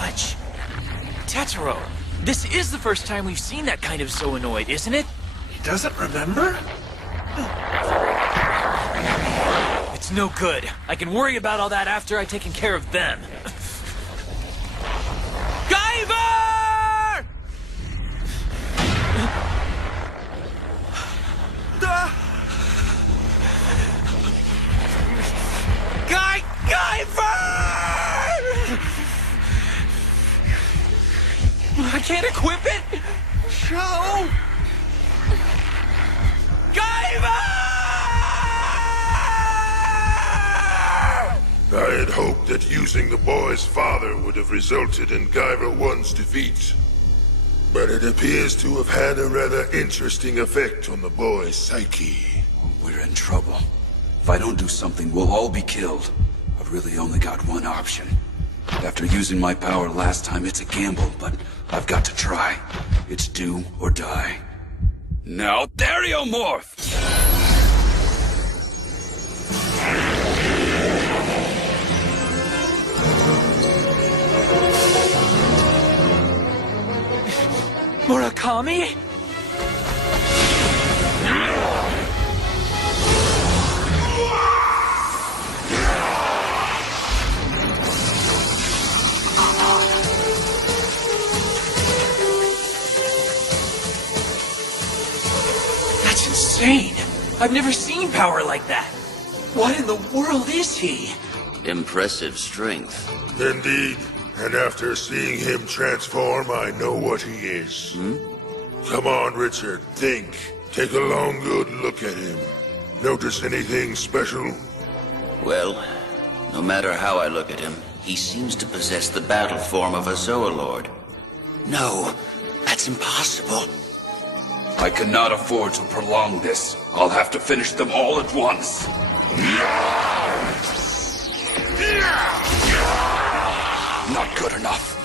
much. Tetaro, this is the first time we've seen that kind of Zoonoid, isn't it? He doesn't remember? It's no good. I can worry about all that after I've taken care of them. Guyver! Guyver! I can't equip it! Show! Guyver! I had hoped that using the boy's father would have resulted in Guyver 1's defeat. But it appears to have had a rather interesting effect on the boy's psyche. We're in trouble. If I don't do something, we'll all be killed. I've really only got one option. After using my power last time, it's a gamble, but I've got to try. It's do or die. Now, Theriomorph! Murakami? That's insane! I've never seen power like that! What in the world is he? Impressive strength. Indeed. And after seeing him transform, I know what he is. Come on, Richard, think. Take a long, good look at him. Notice anything special? Well, no matter how I look at him, he seems to possess the battle form of a Zoolord. No, that's impossible. I cannot afford to prolong this. I'll have to finish them all at once. Not good enough.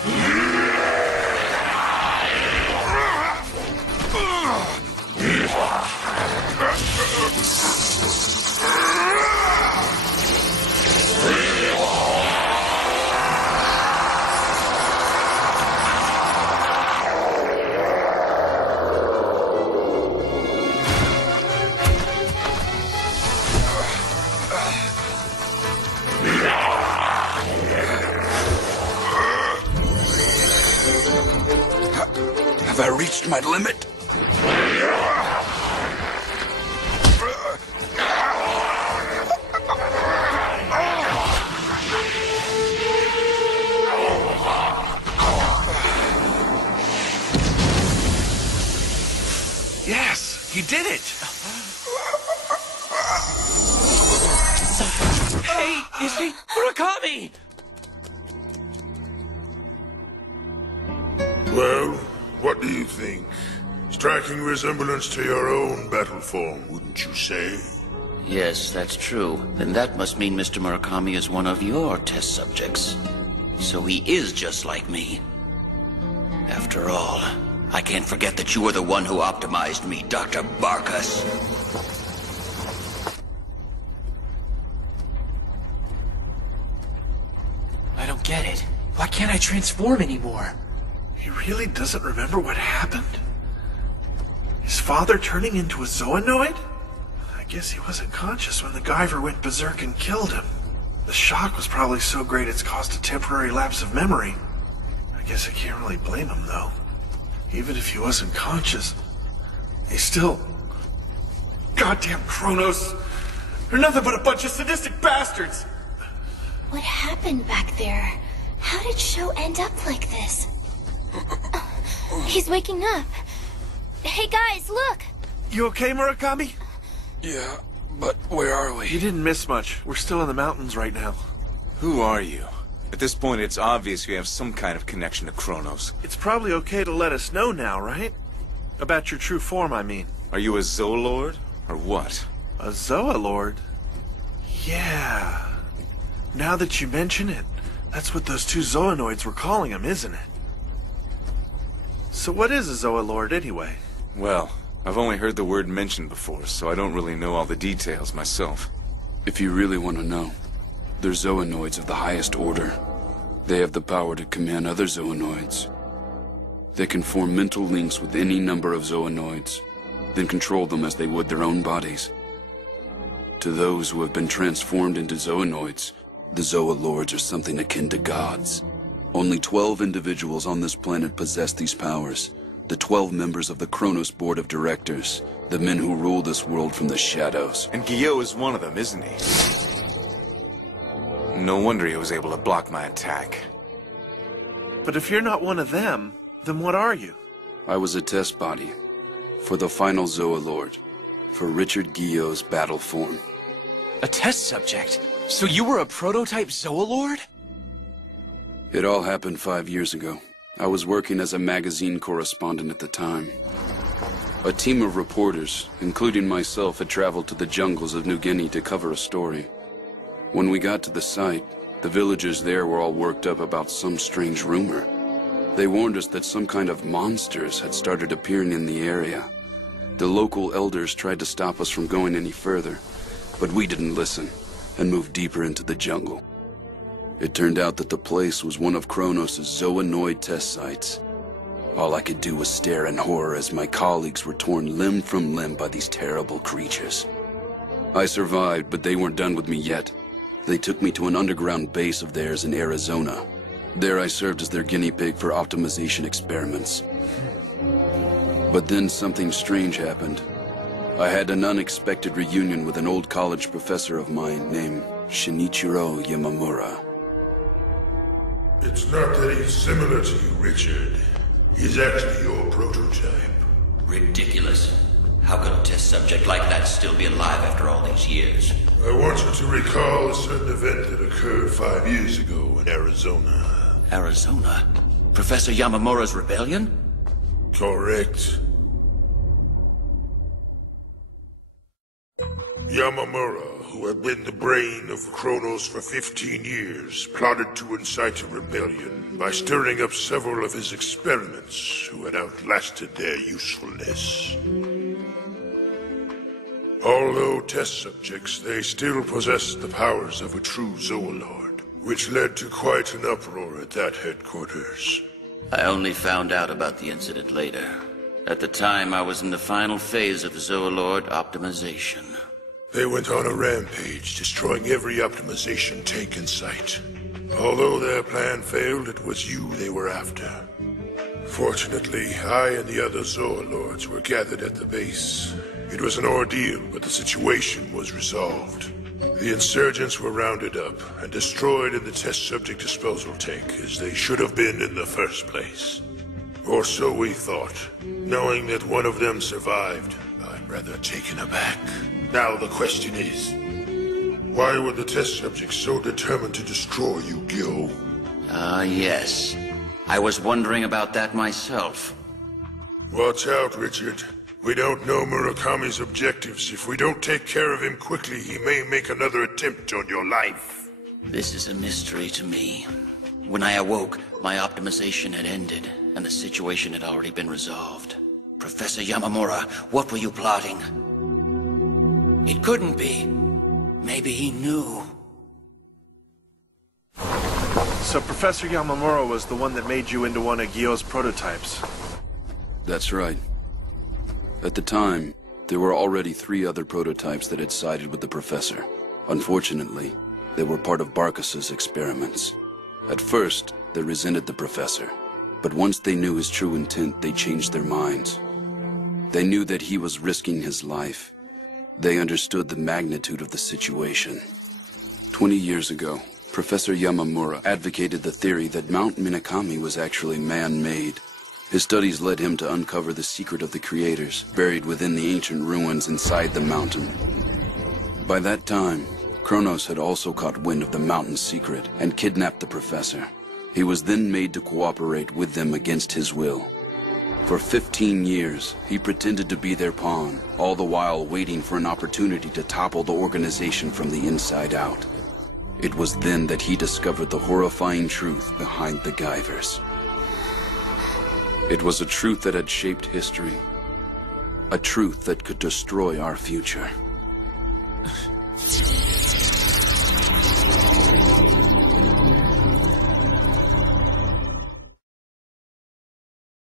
Have I reached my limit? Yes, he did it! Hey, is he Murakami? Well, what do you think? Striking resemblance to your own battle form, wouldn't you say? Yes, that's true. Then that must mean Mr. Murakami is one of your test subjects. So he is just like me. After all, I can't forget that you were the one who optimized me, Dr. Barkus. I don't get it. Why can't I transform anymore? He really doesn't remember what happened? His father turning into a Zoonoid? I guess he wasn't conscious when the Guyver went berserk and killed him. The shock was probably so great it's caused a temporary lapse of memory. I guess I can't really blame him, though. Even if he wasn't conscious, he still... Goddamn Kronos! They're nothing but a bunch of sadistic bastards! What happened back there? How did Sho end up like this? He's waking up. Hey guys, look! You okay, Murakami? Yeah, but where are we? You didn't miss much. We're still in the mountains right now. Who are you? At this point, it's obvious you have some kind of connection to Kronos. It's probably okay to let us know now, right? About your true form, I mean. Are you a Zoolord, or what? A Zoolord? Yeah. Now that you mention it, that's what those two Zoonoids were calling him, isn't it? So what is a Zoolord, anyway? Well, I've only heard the word mentioned before, so I don't really know all the details myself. If you really want to know, they're Zoonoids of the highest order. They have the power to command other zoonoids. They can form mental links with any number of zoonoids, then control them as they would their own bodies. To those who have been transformed into zoonoids, the Zoolords are something akin to gods. Only 12 individuals on this planet possess these powers. The 12 members of the Kronos Board of Directors, the men who rule this world from the shadows. And Guyver is one of them, isn't he? No wonder he was able to block my attack. But if you're not one of them, then what are you? I was a test body for the final Zoolord, for Richard Guyver's battle form. A test subject? So you were a prototype Zoolord? It all happened 5 years ago. I was working as a magazine correspondent at the time. A team of reporters, including myself, had traveled to the jungles of New Guinea to cover a story. When we got to the site, the villagers there were all worked up about some strange rumor. They warned us that some kind of monsters had started appearing in the area. The local elders tried to stop us from going any further, but we didn't listen and moved deeper into the jungle. It turned out that the place was one of Kronos' zoonoid test sites. All I could do was stare in horror as my colleagues were torn limb from limb by these terrible creatures. I survived, but they weren't done with me yet. They took me to an underground base of theirs in Arizona. There I served as their guinea pig for optimization experiments. But then something strange happened. I had an unexpected reunion with an old college professor of mine named Shinichiro Yamamura. It's not that he's similar to you, Richard. He's actually your prototype. Ridiculous. How could a test subject like that still be alive after all these years? I want you to recall a certain event that occurred 5 years ago in Arizona. Arizona? Professor Yamamura's rebellion? Correct. Yamamura, who had been the brain of Kronos for 15 years, plotted to incite a rebellion by stirring up several of his experiments who had outlasted their usefulness. Although test subjects, they still possessed the powers of a true Zoolord, which led to quite an uproar at that headquarters. I only found out about the incident later. At the time, I was in the final phase of Zoolord optimization. They went on a rampage, destroying every optimization tank in sight. Although their plan failed, it was you they were after. Fortunately, I and the other Zoolords were gathered at the base. It was an ordeal, but the situation was resolved. The insurgents were rounded up and destroyed in the test subject disposal tank, as they should have been in the first place. Or so we thought. Knowing that one of them survived, I'm rather taken aback. Now the question is, why were the test subjects so determined to destroy you, Gil? Yes. I was wondering about that myself. Watch out, Richard. We don't know Murakami's objectives. If we don't take care of him quickly, he may make another attempt on your life. This is a mystery to me. When I awoke, my optimization had ended, and the situation had already been resolved. Professor Yamamura, what were you plotting? It couldn't be. Maybe he knew. So Professor Yamamura was the one that made you into one of Guyver's prototypes. That's right. At the time, there were already 3 other prototypes that had sided with the professor. Unfortunately, they were part of Barkas's experiments. At first, they resented the professor, but once they knew his true intent, they changed their minds. They knew that he was risking his life. They understood the magnitude of the situation. 20 years ago, Professor Yamamura advocated the theory that Mount Minakami was actually man-made. His studies led him to uncover the secret of the creators, buried within the ancient ruins inside the mountain. By that time, Kronos had also caught wind of the mountain's secret and kidnapped the professor. He was then made to cooperate with them against his will. For 15 years, he pretended to be their pawn, all the while waiting for an opportunity to topple the organization from the inside out. It was then that he discovered the horrifying truth behind the Guyvers. It was a truth that had shaped history. A truth that could destroy our future.